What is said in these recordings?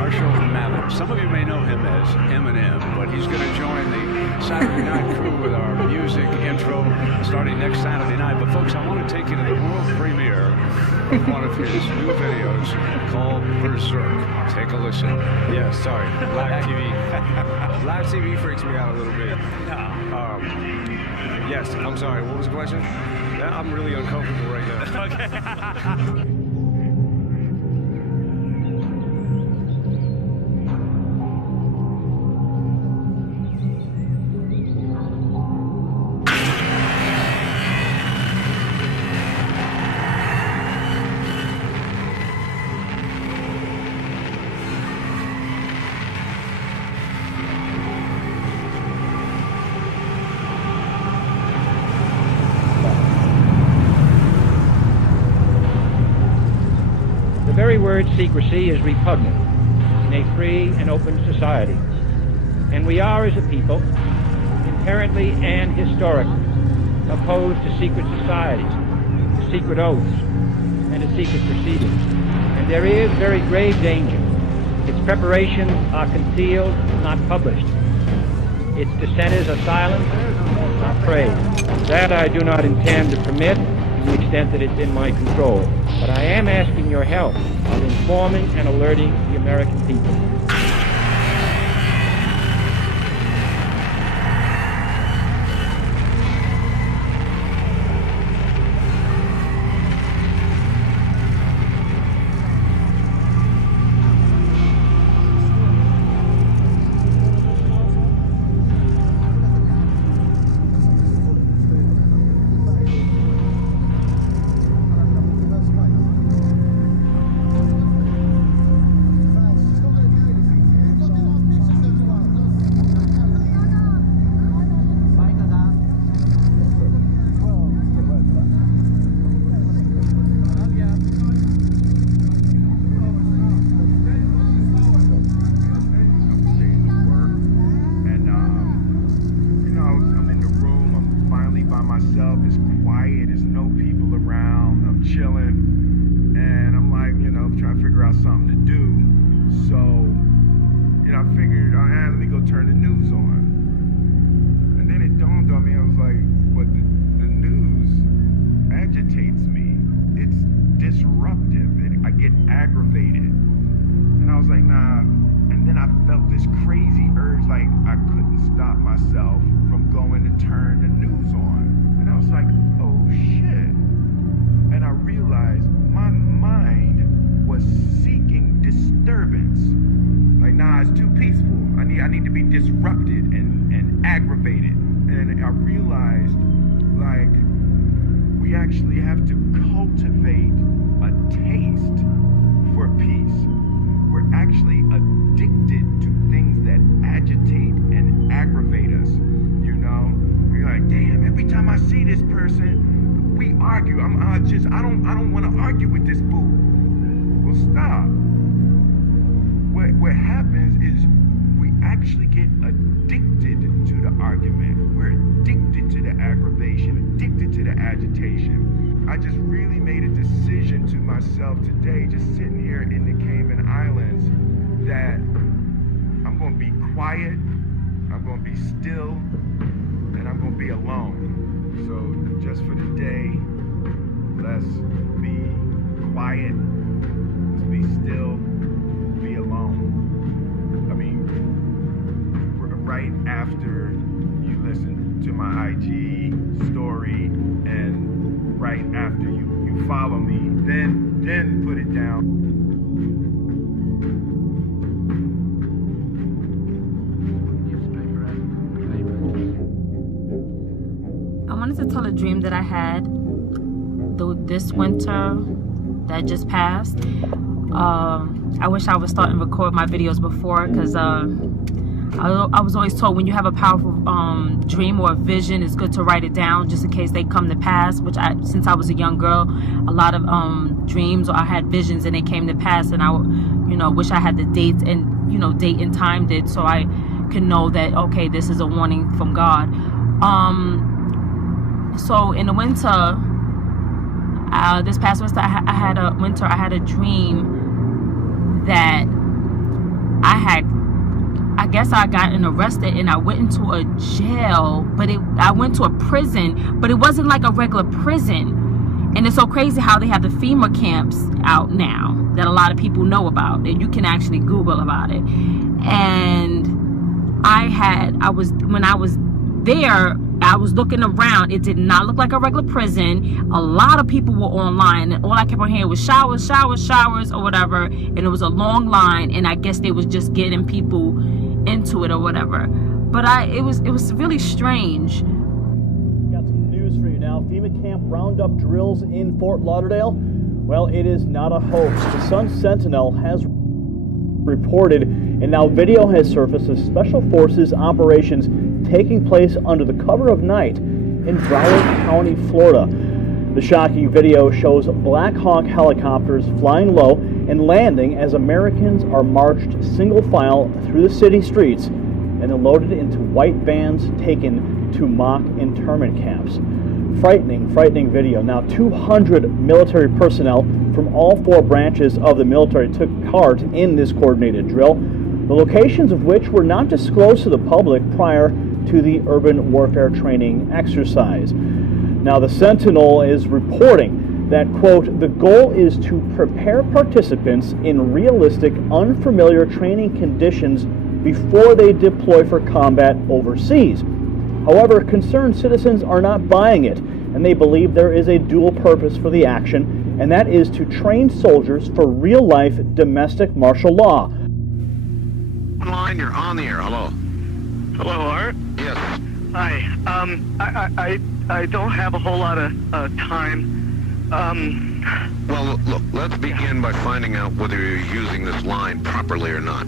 Marshall Mathers. Some of you may know him as Eminem, but he's going to join the Saturday Night crew with our music intro starting next Saturday night. But folks, I want to take you to the world premiere of one of his new videos called Berserk. Take a listen. Yeah, sorry. Live TV. Live TV freaks me out a little bit. Yes, I'm sorry. What was the question? Yeah, I'm really uncomfortable right now. Okay. The very word secrecy is repugnant in a free and open society. And we are, as a people, inherently and historically opposed to secret societies, to secret oaths, and to secret proceedings. And there is very grave danger. Its preparations are concealed, not published. Its dissenters are silent, not praised. That I do not intend to permit to the extent that it's in my control. But I am asking your help of informing and alerting the American people. It's quiet, there's no people around, I'm chilling, and I'm like, trying to figure out something to do. So, I figured, let me go turn the news on. And then it dawned on me, I was like, but the news agitates me. It's disruptive. I get aggravated. And I was like, nah. And then I felt this crazy urge, like I couldn't stop myself from going to turn the news on. And I was like, oh shit. And I realized my mind was seeking disturbance. Like, nah, it's too peaceful. I need to be disrupted and aggravated. And I realized, like, we actually have to cultivate a taste for peace. We're actually addicted to things that agitate and aggravate us, You're like, damn, every time I see this person, we argue. I don't want to argue with this fool. Well, stop. What happens is we actually get addicted to the argument. We're addicted to the aggravation, addicted to the agitation. I just really made a decision to myself today, just sitting here in the Cayman Islands, that I'm going to be quiet, I'm going to be still, and I'm going to be alone. So just for the day, let's be quiet, let's be still, be alone. I mean, right after you listen to my IG story and right after you follow me, then put it down. tell a dream that I had this winter that just passed. I wish I would start and record my videos before, because I was always told when you have a powerful dream or a vision, it's good to write it down just in case they come to pass, which since I was a young girl, a lot of dreams, or I had visions and they came to pass, and I wish I had the dates and date and timed it so I can know that, okay, this is a warning from God. So in the winter, this past winter, I had a dream that I guess I gotten arrested and I went into a jail, but I went to a prison, but it wasn't like a regular prison. And it's so crazy how they have the FEMA camps out now that a lot of people know about, and you can actually Google about it. And when I was there, I was looking around. It did not look like a regular prison. A lot of people were online, and all I kept on hearing was showers, showers, showers, or whatever. And it was a long line, and I guess they was just getting people into it or whatever. But it was really strange. Got some news for you now. FEMA Camp Roundup drills in Fort Lauderdale. Well, it is not a hoax. The Sun Sentinel has reported, and now video has surfaced of Special Forces operations taking place under the cover of night in Broward County, Florida. The shocking video shows Black Hawk helicopters flying low and landing as Americans are marched single file through the city streets and then loaded into white vans taken to mock internment camps. Frightening video. Now 200 military personnel from all 4 branches of the military took part in this coordinated drill, the locations of which were not disclosed to the public prior to the urban warfare training exercise. Now the Sentinel is reporting that, quote, the goal is to prepare participants in realistic, unfamiliar training conditions before they deploy for combat overseas. However, concerned citizens are not buying it, and they believe there is a dual purpose for the action, and that is to train soldiers for real-life domestic martial law. Line, you're on the air. Hello. Hello, Art. Yes. Hi. I don't have a whole lot of time. Well, look, let's begin by finding out whether you're using this line properly or not.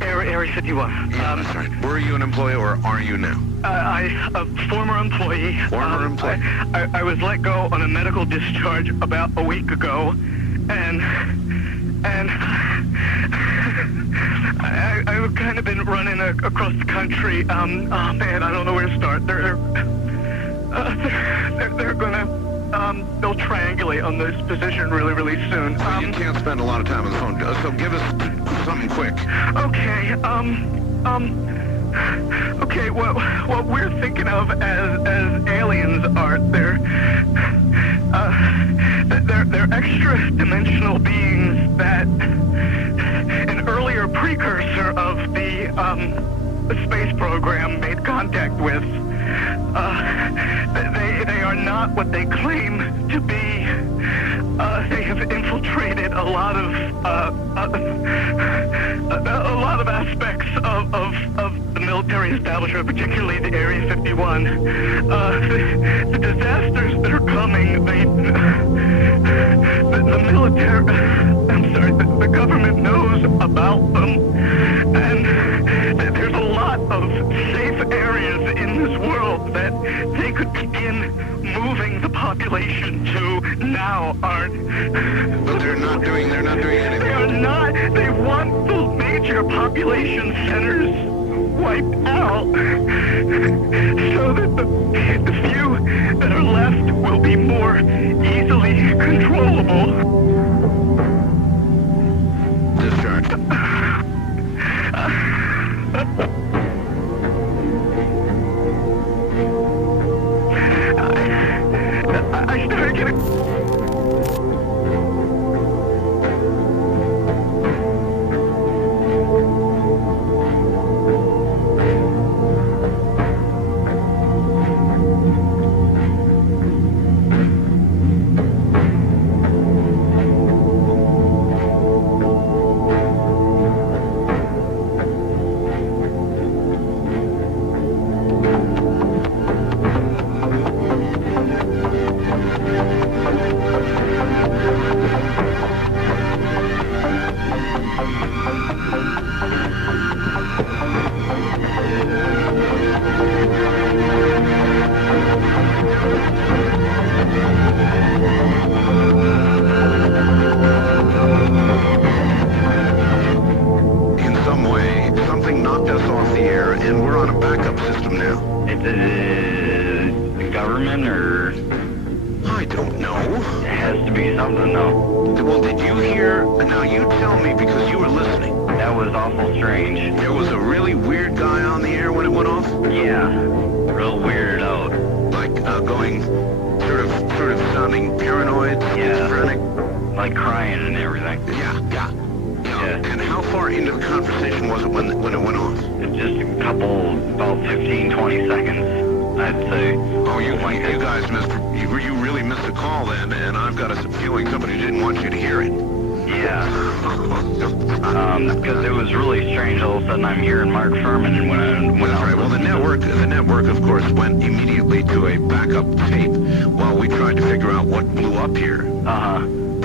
Area 51. Yeah, that's right. Were you an employee or are you now? A former employee. Former employee. I was let go on a medical discharge about a week ago, and I've kind of been running across the country. Oh man, I don't know where to start. They're gonna they'll triangulate on this position really soon. You can't spend a lot of time on the phone, so give us something quick. Okay. Okay. What we're thinking of as aliens are they're extra-dimensional beings that an earlier precursor of the space program made contact with. They are not what they claim to be. They have infiltrated a lot of aspects of the military establishment, particularly the Area 51. The disasters that are coming, the military, the government knows about them, and there's a lot of safe areas in this world that they could begin moving the population to now, Art. But they're not doing anything. They are not. They want the major population centers wiped out so that the few that are left will be more easily controllable. Discharge. I started getting... and we're on a backup system now. Is it the government or? I don't know. It has to be something though. Well, did you hear? Now you tell me because you were listening. That was awful strange. There was a really weird guy on the air when it went off. Yeah, real weirded out. Like going sort of sounding paranoid, schizophrenic. Like crying and everything. Yeah. And how far into the conversation was it when it went off? It's just a couple, about 15, 20 seconds, I'd say. Oh, you guys missed. You really missed a call then, and I've got a feeling somebody didn't want you to hear it. Yeah. Because it was really strange. All of a sudden, I'm hearing Mark Furman, and when That's right. Well, the network, of course, went immediately to a backup tape while we tried to figure out what blew up here.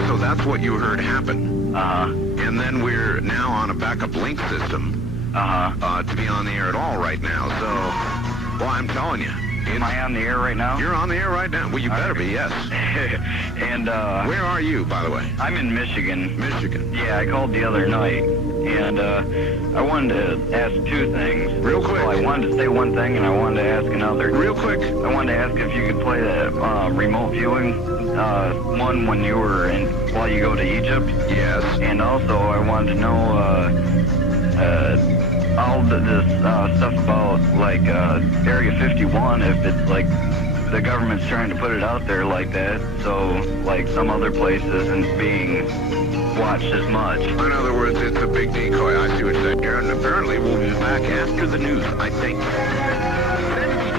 So that's what you heard happen. And then we're now on a backup link system to be on the air at all right now. So, well, I'm telling you. Am I on the air right now? You're on the air right now. Well, you better be, yes. And where are you, by the way? I'm in Michigan. Michigan. Yeah, I called the other night, and I wanted to ask two things. Real quick. Well, I wanted to say one thing, and I wanted to ask another. Real quick. I wanted to ask if you could play that remote viewing one when you were while you go to Egypt. Yes. And also, I wanted to know all this stuff about like Area 51, if it's like the government's trying to put it out there like that, so like some other place isn't being watched as much. In other words, it's a big decoy. I see what you're saying here, and apparently we'll be back after the news, I think.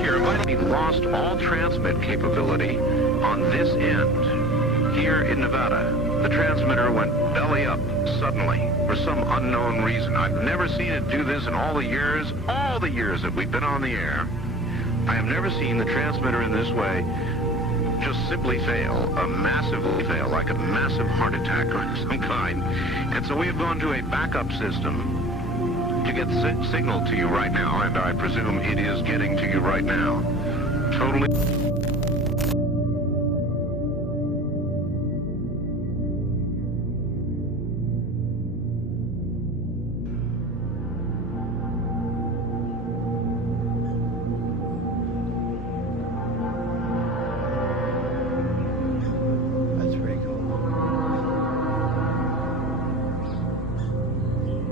Here, we lost all transmit capability on this end. Here in Nevada, the transmitter went belly up suddenly for some unknown reason. I've never seen it do this in all the years that we've been on the air. I have never seen the transmitter in this way just simply fail, massively fail, like a massive heart attack of some kind. And so we have gone to a backup system to get the signal to you right now, and I presume it is getting to you right now. Totally.